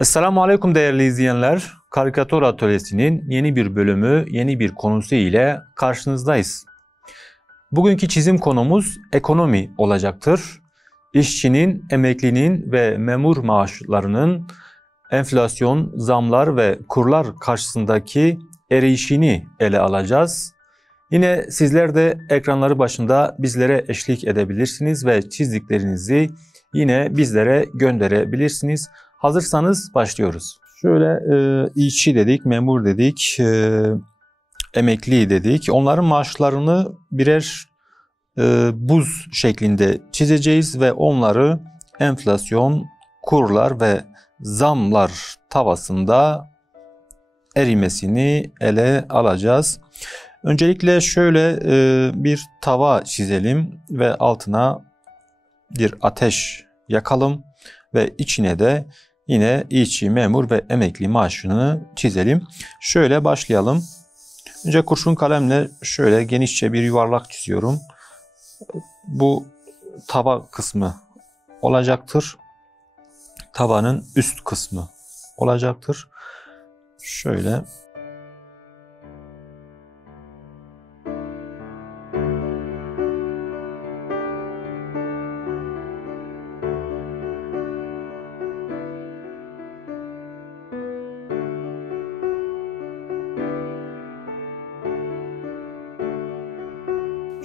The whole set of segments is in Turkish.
Esselamu Aleyküm değerli izleyenler. Karikatür Atölyesi'nin yeni bir bölümü, yeni bir konusu ile karşınızdayız. Bugünkü çizim konumuz ekonomi olacaktır. İşçinin, emeklinin ve memur maaşlarının enflasyon, zamlar ve kurlar karşısındaki erişini ele alacağız. Yine sizler de ekranları başında bizlere eşlik edebilirsiniz ve çizdiklerinizi yine bizlere gönderebilirsiniz. Hazırsanız başlıyoruz. Şöyle işçi dedik, memur dedik, emekli dedik. Onların maaşlarını birer buz şeklinde çizeceğiz ve onları enflasyon, kurlar ve zamlar tavasında erimesini ele alacağız. Öncelikle şöyle bir tava çizelim ve altına bir ateş yakalım ve içine de yine işçi, memur ve emekli maaşını çizelim. Şöyle başlayalım. Önce kurşun kalemle şöyle genişçe bir yuvarlak çiziyorum. Bu tava kısmı olacaktır. Tavanın üst kısmı olacaktır. Şöyle.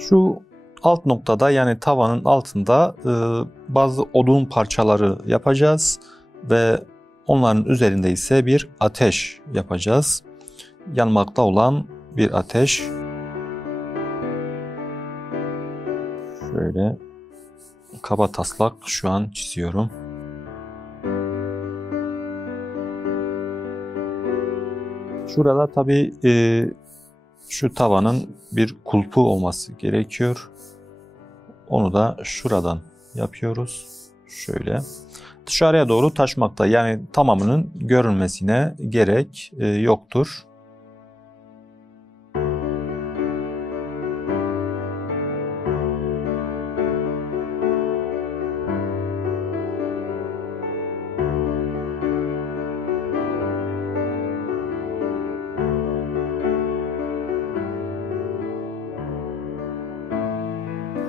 Şu alt noktada yani tavanın altında bazı odun parçaları yapacağız ve onların üzerinde ise bir ateş yapacağız. Yanmakta olan bir ateş. Şöyle kaba taslak şu an çiziyorum. Şurada tabii şu tavanın bir kulpu olması gerekiyor. Onu da şuradan yapıyoruz. Şöyle. Dışarıya doğru taşmakta. Yani tamamının görünmesine gerek yoktur.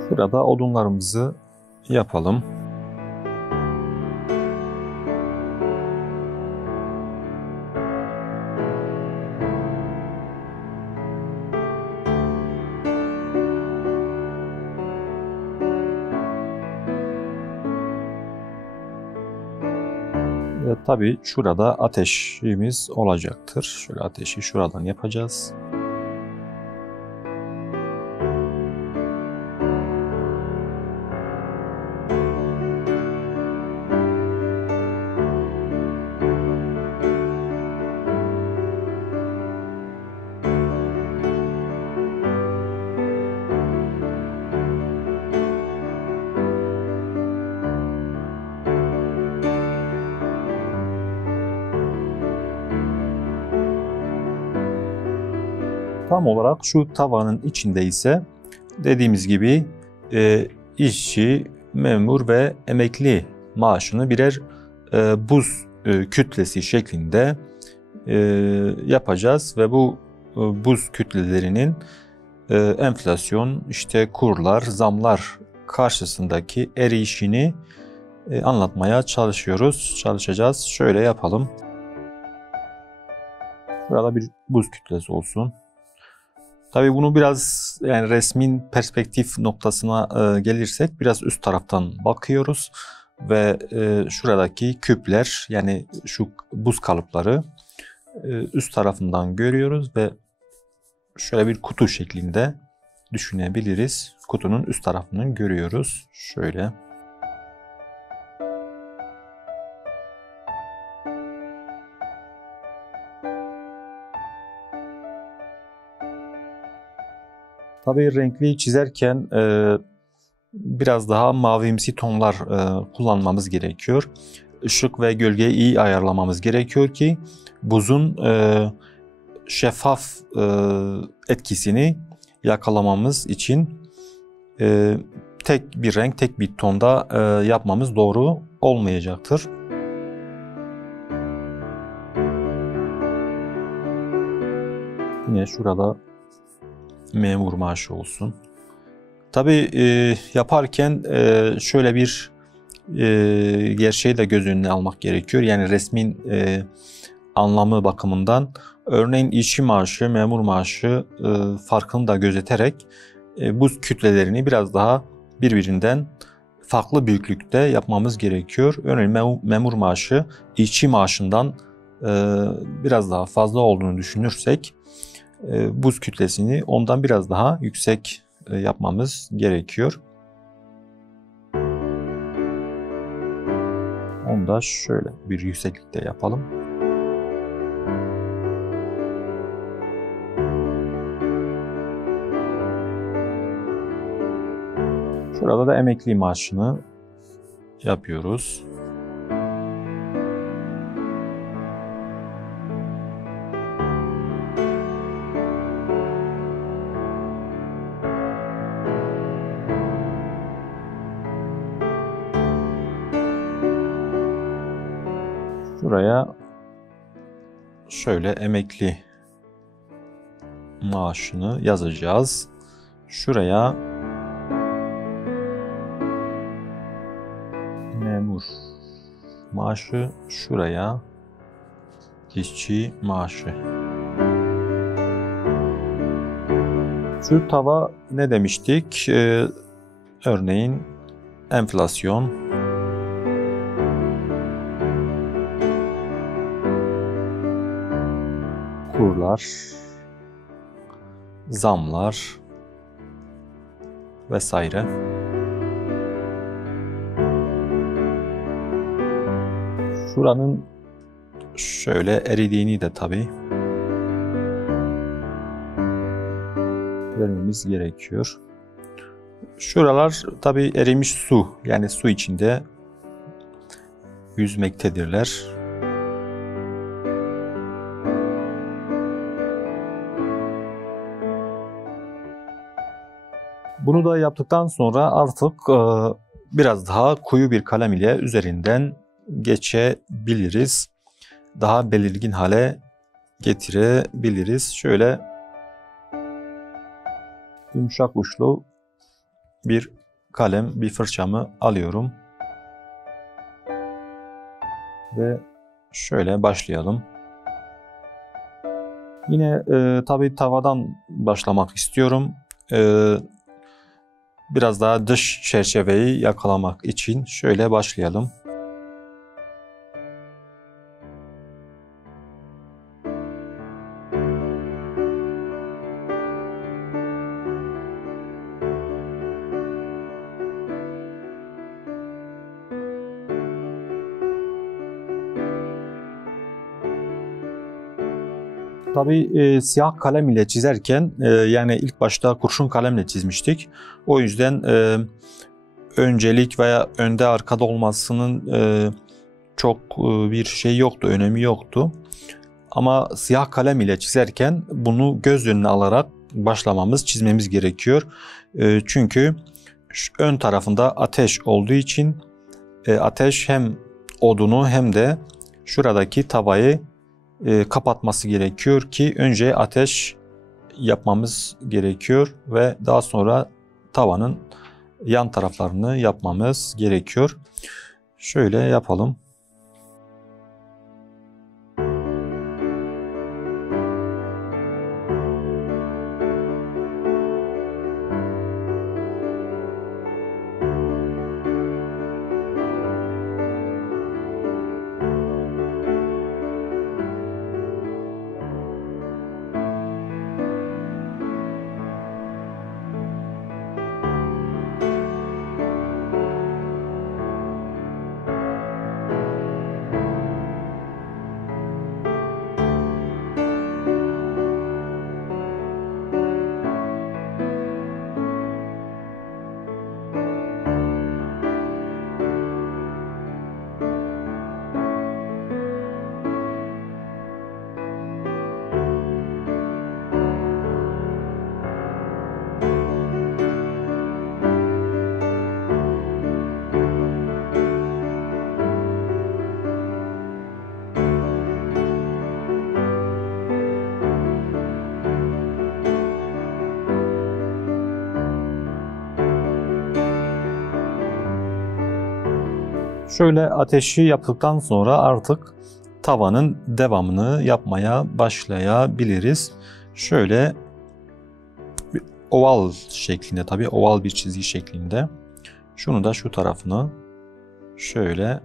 Burada odunlarımızı yapalım. Ve tabii şurada ateşimiz olacaktır. Şöyle ateşi şuradan yapacağız. Tam olarak şu tavanın içinde ise dediğimiz gibi işçi, memur ve emekli maaşını birer buz kütlesi şeklinde yapacağız ve bu buz kütlelerinin enflasyon, işte kurlar, zamlar karşısındaki erişini anlatmaya çalışacağız. Şöyle yapalım. Burada bir buz kütlesi olsun. Tabii bunu biraz yani resmin perspektif noktasına gelirsek biraz üst taraftan bakıyoruz ve şuradaki küpler yani şu buz kalıpları üst tarafından görüyoruz ve şöyle bir kutu şeklinde düşünebiliriz. Kutunun üst tarafını görüyoruz. Şöyle. Tabii renkli çizerken biraz daha mavimsi tonlar kullanmamız gerekiyor. Işık ve gölgeyi iyi ayarlamamız gerekiyor ki buzun şeffaf etkisini yakalamamız için tek bir renk, tek bir tonda yapmamız doğru olmayacaktır. Yine şurada memur maaşı olsun. Tabii yaparken şöyle bir gerçeği de göz önüne almak gerekiyor. Yani resmin anlamı bakımından örneğin işçi maaşı, memur maaşı farkını da gözeterek bu kütlelerini biraz daha birbirinden farklı büyüklükte yapmamız gerekiyor. Örneğin memur maaşı işçi maaşından biraz daha fazla olduğunu düşünürsek buz kütlesini ondan biraz daha yüksek yapmamız gerekiyor. Onu da şöyle bir yükseklikte yapalım. Şurada da emekli maaşını yapıyoruz. Şuraya şöyle emekli maaşını yazacağız. Şuraya memur maaşı, şuraya işçi maaşı. Şu tava ne demiştik? Örneğin enflasyon, kurlar, zamlar vesaire. Şuranın şöyle eridiğini de tabii vermemiz gerekiyor. Şuralar tabii erimiş su, yani su içinde yüzmektedirler. Bunu da yaptıktan sonra artık biraz daha koyu bir kalem ile üzerinden geçebiliriz. Daha belirgin hale getirebiliriz. Şöyle yumuşak uçlu bir kalem, bir fırçamı alıyorum. Ve şöyle başlayalım. Yine tabii tavadan başlamak istiyorum. Biraz daha dış çerçeveyi yakalamak için şöyle başlayalım. Tabii siyah kalem ile çizerken yani ilk başta kurşun kalemle çizmiştik. O yüzden öncelik veya önde arkada olmasının çok bir şey yoktu, önemi yoktu. Ama siyah kalem ile çizerken bunu göz önüne alarak başlamamız, çizmemiz gerekiyor. Çünkü ön tarafında ateş olduğu için ateş hem odunu hem de şuradaki tavayı kapatması gerekiyor ki önce ateş yapmamız gerekiyor ve daha sonra tavanın yan taraflarını yapmamız gerekiyor. Şöyle yapalım. Şöyle ateşi yaptıktan sonra artık tavanın devamını yapmaya başlayabiliriz. Şöyle bir oval şeklinde, tabii oval bir çizgi şeklinde. Şunu da şu tarafını şöyle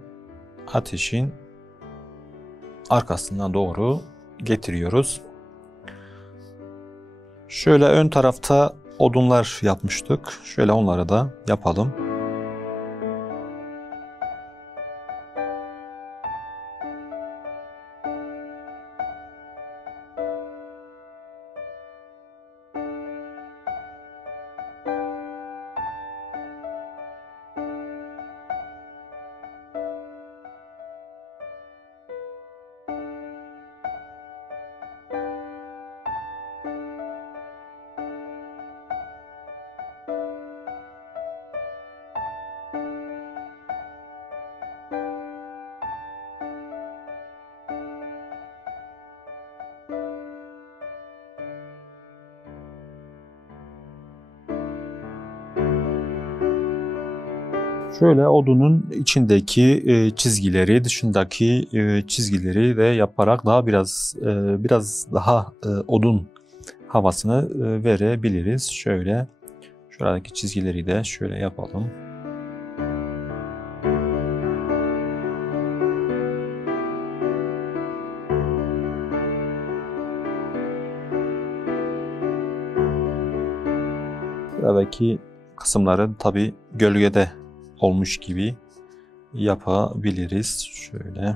ateşin arkasına doğru getiriyoruz. Şöyle ön tarafta odunlar yapmıştık. Şöyle onları da yapalım. Şöyle odunun içindeki çizgileri, dışındaki çizgileri de yaparak daha biraz daha odun havasını verebiliriz. Şöyle şuradaki çizgileri de şöyle yapalım. Şuradaki kısımları tabii gölgede olmuş gibi yapabiliriz. Şöyle.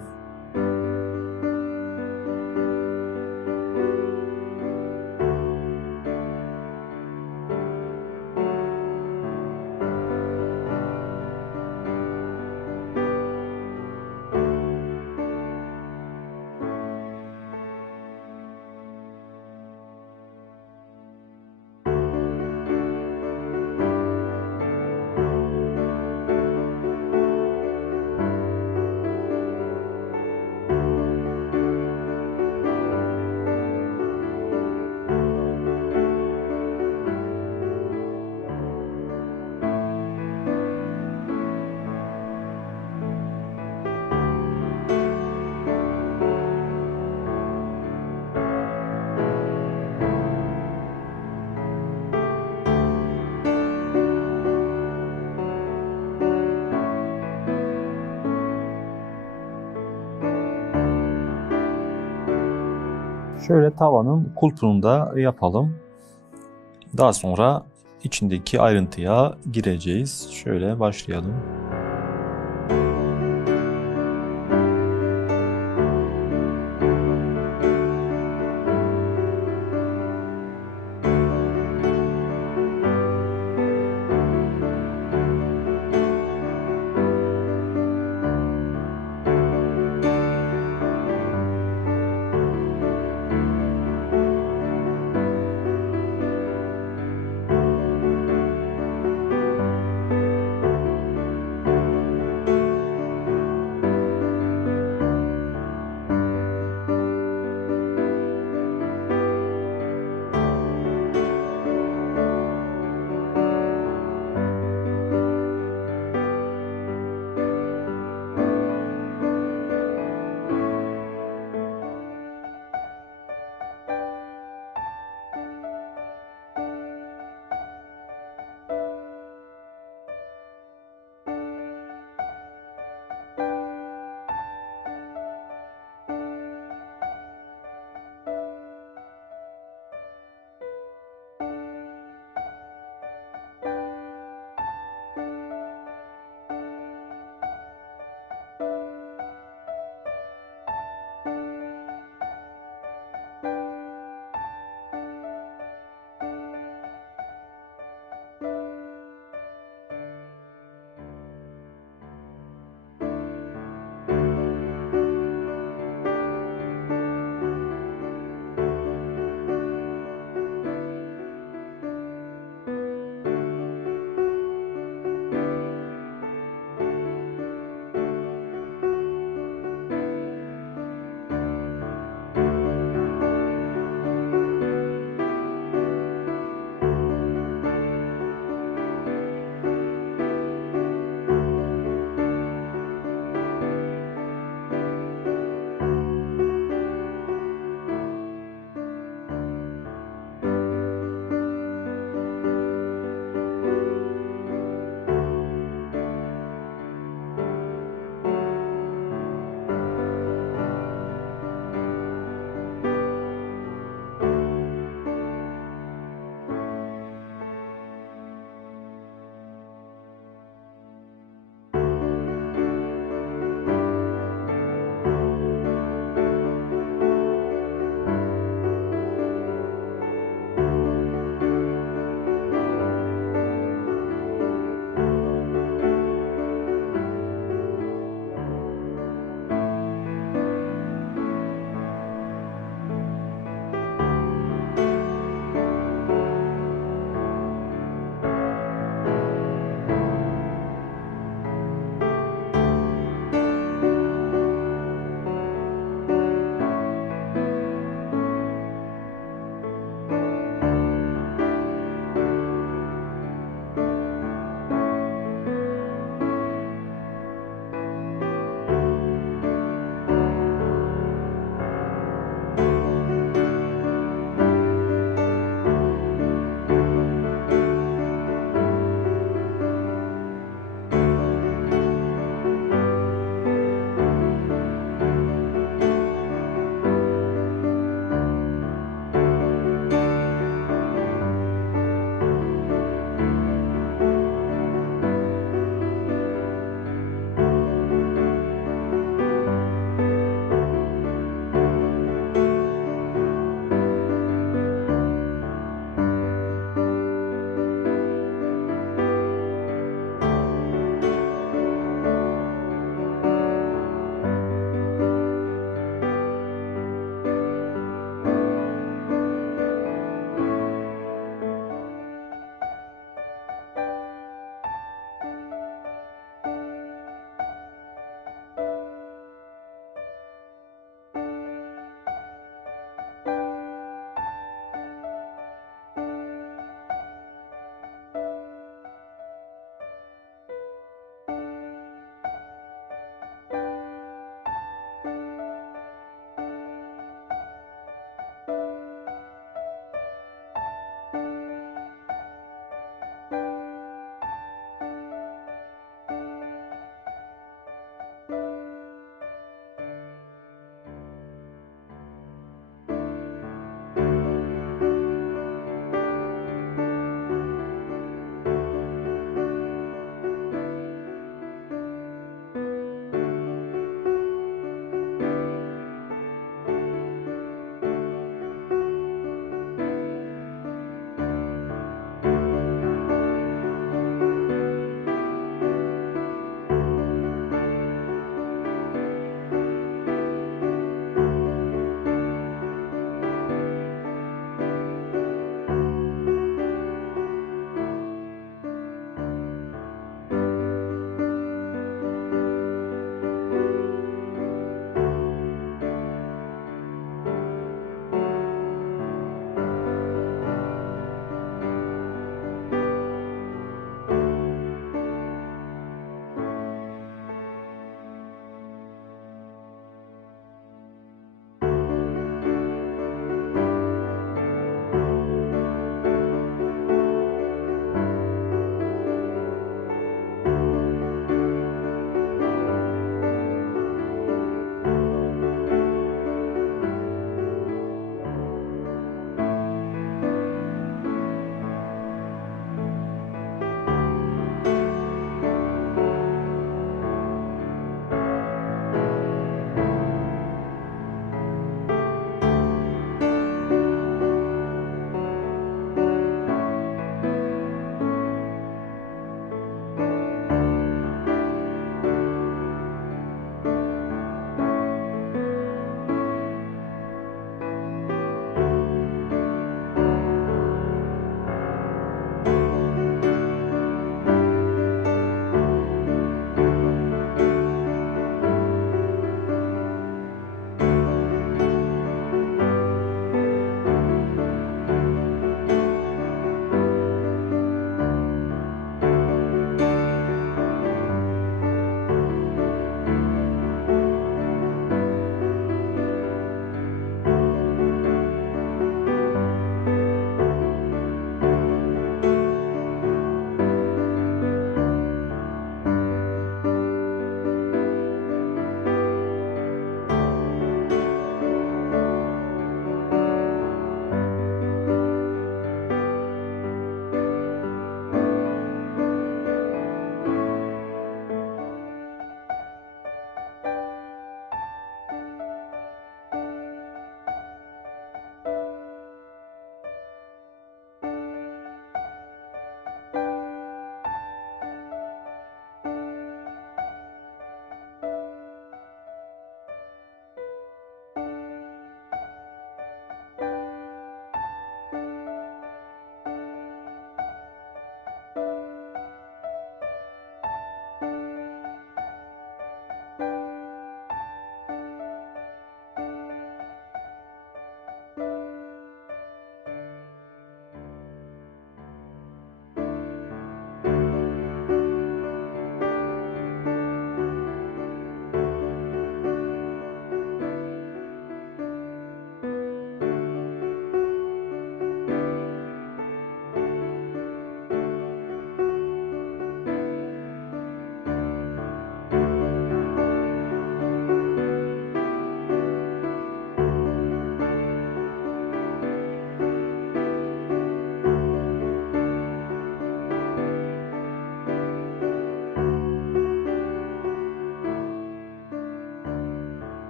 Şöyle tavanın kulpunu da yapalım. Daha sonra içindeki ayrıntıya gireceğiz. Şöyle başlayalım.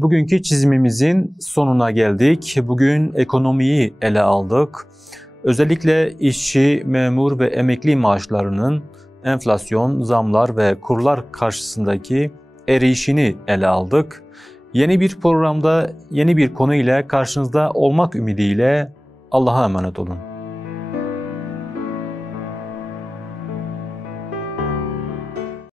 Bugünkü çizimimizin sonuna geldik. Bugün ekonomiyi ele aldık. Özellikle işçi, memur ve emekli maaşlarının enflasyon, zamlar ve kurlar karşısındaki eriyişini ele aldık. Yeni bir programda yeni bir konu ile karşınızda olmak ümidiyle Allah'a emanet olun.